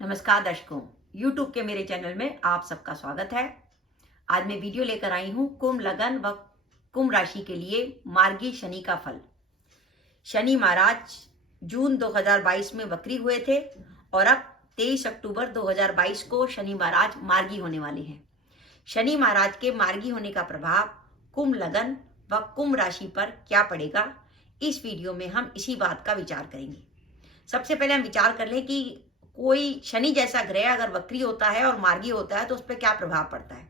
नमस्कार दर्शकों, YouTube के मेरे चैनल में आप सबका स्वागत है। आज मैं वीडियो लेकर आई हूँ कुंभ लगन व कुंभ राशि के लिए मार्गी शनि का फल। शनि महाराज जून 2022 में वक्री हुए थे और अब 23 अक्टूबर 2022 को शनि महाराज मार्गी होने वाले हैं। शनि महाराज के मार्गी होने का प्रभाव कुंभ लगन व कुंभ राशि पर क्या पड़ेगा, इस वीडियो में हम इसी बात का विचार करेंगे। सबसे पहले हम विचार कर लें कि कोई शनि जैसा ग्रह अगर वक्री होता है और मार्गी होता है तो उस पर क्या प्रभाव पड़ता है।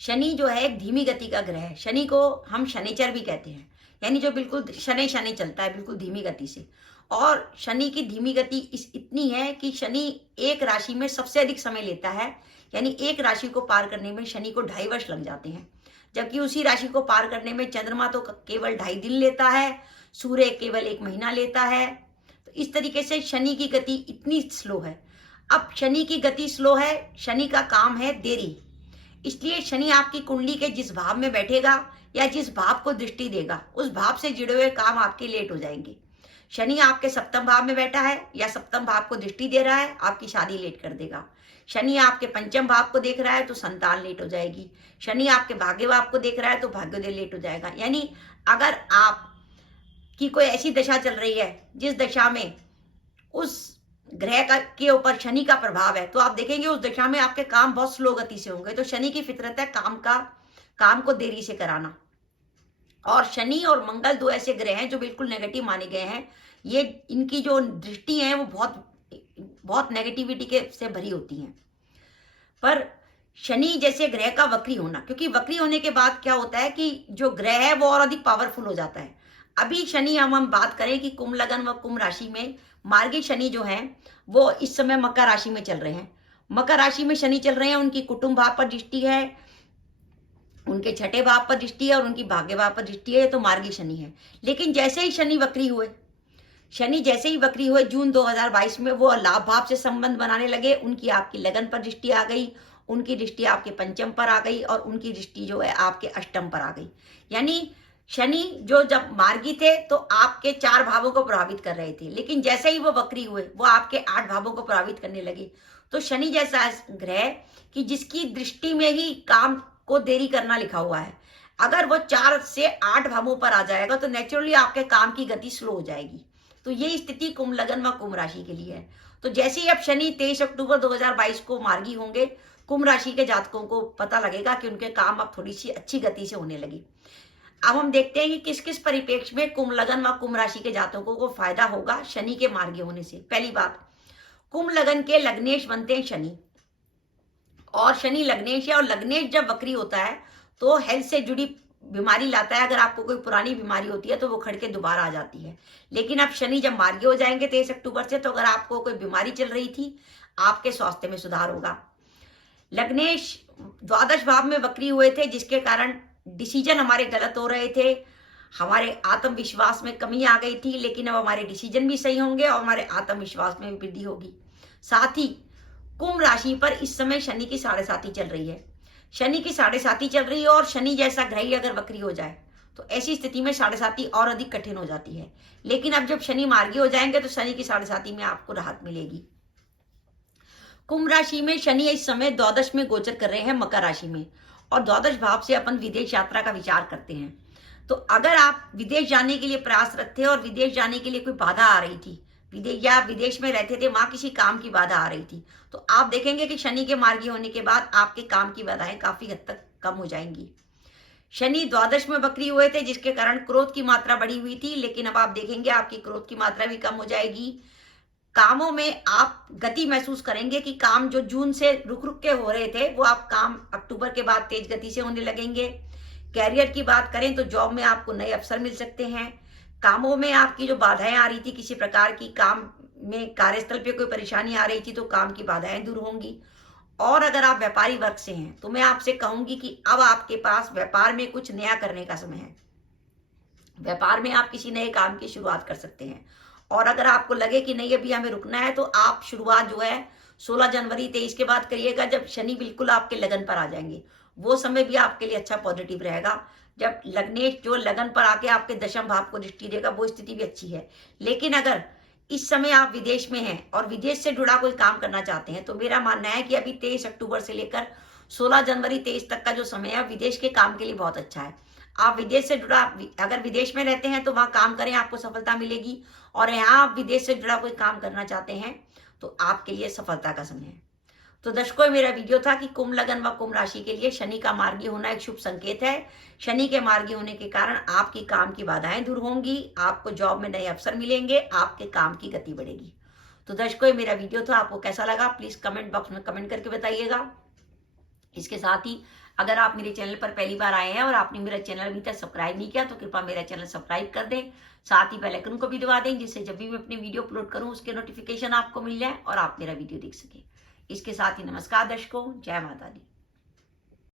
शनि जो है एक धीमी गति का ग्रह है। शनि को हम शनिचर भी कहते हैं, यानी जो बिल्कुल शनि शनि चलता है बिल्कुल धीमी गति से। और शनि की धीमी गति इतनी है कि शनि एक राशि में सबसे अधिक समय लेता है, यानी एक राशि को पार करने में शनि को 2.5 वर्ष लग जाते हैं, जबकि उसी राशि को पार करने में चंद्रमा तो केवल 2.5 दिन लेता है, सूर्य केवल 1 महीना लेता है। तो इस तरीके से शनि की गति इतनी स्लो है। अब शनि की गति स्लो है, शनि का काम है देरी, इसलिए शनि आपकी कुंडली के जिस भाव में बैठेगा या जिस भाव को दृष्टि देगा उस भाव से जुड़े हुए काम आपके लेट हो जाएंगे। शनि आपके सप्तम भाव में बैठा है या सप्तम भाव को दृष्टि दे रहा है, आपकी शादी लेट कर देगा। शनि आपके पंचम भाव को देख रहा है तो संतान लेट हो जाएगी। शनि आपके भाग्य भाव को देख रहा है तो भाग्योदय लेट हो जाएगा। यानी अगर आप की कोई ऐसी दशा चल रही है जिस दशा में उस ग्रह का के ऊपर शनि का प्रभाव है, तो आप देखेंगे उस दशा में आपके काम बहुत स्लो गति से होंगे। तो शनि की फितरत है काम को देरी से कराना। और शनि और मंगल दो ऐसे ग्रह हैं जो बिल्कुल नेगेटिव माने गए हैं। ये इनकी जो दृष्टि है वो बहुत बहुत नेगेटिविटी के से भरी होती हैं। पर शनि जैसे ग्रह का वक्री होना, क्योंकि वक्री होने के बाद क्या होता है कि जो ग्रह है वो और अधिक पावरफुल हो जाता है। अभी शनि हम बात करें कि कुंभ लगन व कुंभ राशि में मार्गी शनि जो है वो इस समय मकर राशि में चल रहे हैं। मकर राशि में शनि चल रहे हैं, उनकी कुटुंब भाव पर दृष्टि है, उनके छठे भाव पर दृष्टि है और उनकी भाग्य भाव पर दृष्टि है। तो मार्गी शनि है। लेकिन जैसे ही शनि वक्री हुए जून 2022 में वो लाभ भाव से संबंध बनाने लगे, उनकी आपकी लगन पर दृष्टि आ गई, उनकी दृष्टि आपके पंचम पर आ गई और उनकी दृष्टि जो है आपके अष्टम पर आ गई। यानी शनि जो जब मार्गी थे तो आपके 4 भावों को प्रभावित कर रहे थे, लेकिन जैसे ही वो वक्री हुए वो आपके 8 भावों को प्रभावित करने लगे। तो शनि जैसा ग्रह कि जिसकी दृष्टि में ही काम को देरी करना लिखा हुआ है, अगर वो 4 से 8 भावों पर आ जाएगा तो नेचुरली आपके काम की गति स्लो हो जाएगी। तो ये स्थिति कुंभ लगन व कुंभ राशि के लिए है। तो जैसे ही अब शनि 23 अक्टूबर 2022 को मार्गी होंगे, कुंभ राशि के जातकों को पता लगेगा कि उनके काम अब थोड़ी सी अच्छी गति से होने लगी। अब हम देखते हैं कि किस किस परिप्रेक्ष्य में कुंभ लगन व कुंभ राशि के जातकों को फायदा होगा शनि के मार्गी होने से। पहली बात, कुंभ लगन के लग्नेश बनते हैं शनि, और शनि लग्नेश है, और लग्नेश जब वक्री होता है तो हेल्थ से जुड़ी बीमारी लाता है। अगर आपको कोई पुरानी बीमारी होती है तो वो खड़ के दोबारा आ जाती है। लेकिन अब शनि जब मार्गी हो जाएंगे 23 अक्टूबर से, तो अगर आपको कोई बीमारी चल रही थी, आपके स्वास्थ्य में सुधार होगा। लग्नेश द्वादश भाव में वक्री हुए थे, जिसके कारण डिसीजन हमारे गलत हो रहे थे, हमारे आत्मविश्वास में कमी आ गई थी। लेकिन अब हमारे डिसीजन भी सही होंगे और हमारे आत्मविश्वास में भी वृद्धि होगी। साथ ही कुंभ राशि पर इस समय शनि की 7.5 चल रही है। शनि की 7.5 चल रही है और शनि जैसा ग्रह ही अगर वक्री हो जाए तो ऐसी स्थिति में 7.5 और अधिक कठिन हो जाती है। लेकिन अब जब शनि मार्गी हो जाएंगे तो शनि की 7.5 में आपको राहत मिलेगी। कुंभ राशि में शनि इस समय द्वादश में गोचर कर रहे हैं मकर राशि में, और द्वादश भाव से अपन विदेश यात्रा का विचार करते हैं। तो अगर आप विदेश जाने के लिए प्रयासरत थे और विदेश जाने के लिए कोई बाधा आ रही थी, विदेश में रहते थे, वहां किसी काम की बाधा आ रही थी, तो आप देखेंगे कि शनि के मार्गी होने के बाद आपके काम की बाधाएं काफी हद तक कम हो जाएंगी। शनि द्वादश में वक्री हुए थे, जिसके कारण क्रोध की मात्रा बढ़ी हुई थी, लेकिन अब आप देखेंगे आपकी क्रोध की मात्रा भी कम हो जाएगी। कामों में आप गति महसूस करेंगे कि काम जो जून से रुक रुक के हो रहे थे वो आप काम अक्टूबर के बाद तेज गति से होने लगेंगे। कैरियर की बात करें तो जॉब में आपको नए अवसर मिल सकते हैं। कामों में आपकी जो बाधाएं आ रही थी, किसी प्रकार की काम में कार्यस्थल पे कोई परेशानी आ रही थी, तो काम की बाधाएं दूर होंगी। और अगर आप व्यापारी वर्ग से हैं तो मैं आपसे कहूंगी कि अब आपके पास व्यापार में कुछ नया करने का समय है। व्यापार में आप किसी नए काम की शुरुआत कर सकते हैं। और अगर आपको लगे कि नहीं अभी हमें रुकना है, तो आप शुरुआत जो है 16 जनवरी 23 के बाद करिएगा, जब शनि बिल्कुल आपके लगन पर आ जाएंगे। वो समय भी आपके लिए अच्छा पॉजिटिव रहेगा। जब लग्नेश जो लगन पर आके आपके दशम भाव को दृष्टि देगा, वो स्थिति भी अच्छी है। लेकिन अगर इस समय आप विदेश में हैं और विदेश से जुड़ा कोई काम करना चाहते हैं, तो मेरा मानना है कि अभी 23 अक्टूबर से लेकर 16 जनवरी 23 तक का जो समय है विदेश के काम के लिए बहुत अच्छा है। आप विदेश से जुड़ा, अगर विदेश में रहते हैं तो वहां काम करें, आपको सफलता मिलेगी। और यहाँ आप विदेश से जुड़ा कोई काम करना चाहते हैं तो आपके लिए सफलता का समय है। तो दर्शकों, मेरा वीडियो था कि कुंभ लगन व कुंभ राशि के लिए शनि का मार्गी होना एक शुभ संकेत है। शनि के मार्गी होने के कारण आपकी काम की बाधाएं दूर होंगी, आपको जॉब में नए अवसर मिलेंगे, आपके काम की गति बढ़ेगी। तो दर्शकों, मेरा वीडियो था, आपको कैसा लगा प्लीज कमेंट बॉक्स में कमेंट करके बताइएगा। इसके साथ ही अगर आप मेरे चैनल पर पहली बार आए हैं और आपने मेरा चैनल अभी तक सब्सक्राइब नहीं किया तो कृपया मेरा चैनल सब्सक्राइब कर दें, साथ ही बेल आइकन को भी दबा दें, जिससे जब भी मैं अपनी वीडियो अपलोड करूं उसके नोटिफिकेशन आपको मिल जाए और आप मेरा वीडियो देख सकें। इसके साथ ही नमस्कार दर्शकों, जय माता दी।